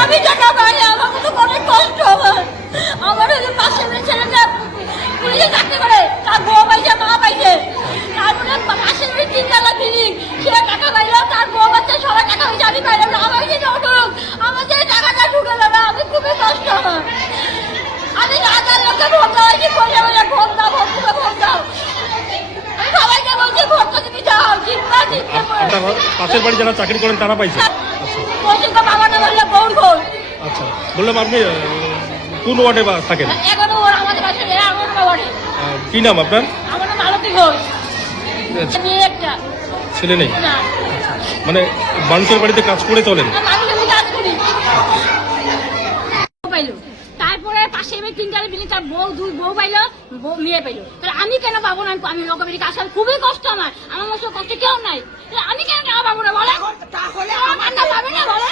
আমি টাকা পাই, আমার তো অনেক কষ্ট আমার। আমার পাশে ছেলেটা পুলিশে চাকরি করে, তার বউ পাইছে, মা পাইছে। তারপরে পাশের ওই 3 তলা বিল্ডিং, সে টাকা পাইলো, তার বউ বাচ্চা সবাই টাকা হয়েছে, আমি পাইলাম না। আমার যে অনুরোধ, আমার যে টাকাটা ঢুকে যাবে, আমি খুবই কষ্ট আমার। আমি রাজার লোকে ভোট দেওয়াইছি, বসে বসে ভোট দাও, ভোট দিবে, ভোট দাও। আমি সবাইকে বলছি ভোট তো তুমি যাও, জিতবা, জিততে পারো। আপনার পাশের বাড়ি যারা চাকরি করেন তারা পাইছে? বলছি তো বাবাটা বললে গৌর ঘোষ। আচ্ছা, বললাম আপনি কোন ওয়ার্ডে থাকেন? এখনো আমাদের পাশে 11 ওয়ার্ডে। কি নাম আপনার? আমার নাম মালতী ঘোষ। মেয়ে একটা ছেলে নেই? না, মানে মানুষের বাড়িতে কাজ করে চলেন? আমি আমি কাজ করি। পাইলো, তারপরে পাশে 3 তলা বিল্ডিং, তার দুই বউ পাইলো, মেয়ে পাইলো। তাহলে আমি কেন পাবো না? আমি লোকের বাড়ি কাজ করি, খুবই কষ্ট আমার। আমার মতো কষ্ট কেউ নাই, আমি কেন টাকা পাবো না বলে? আমার কান্না পাবে না বলে?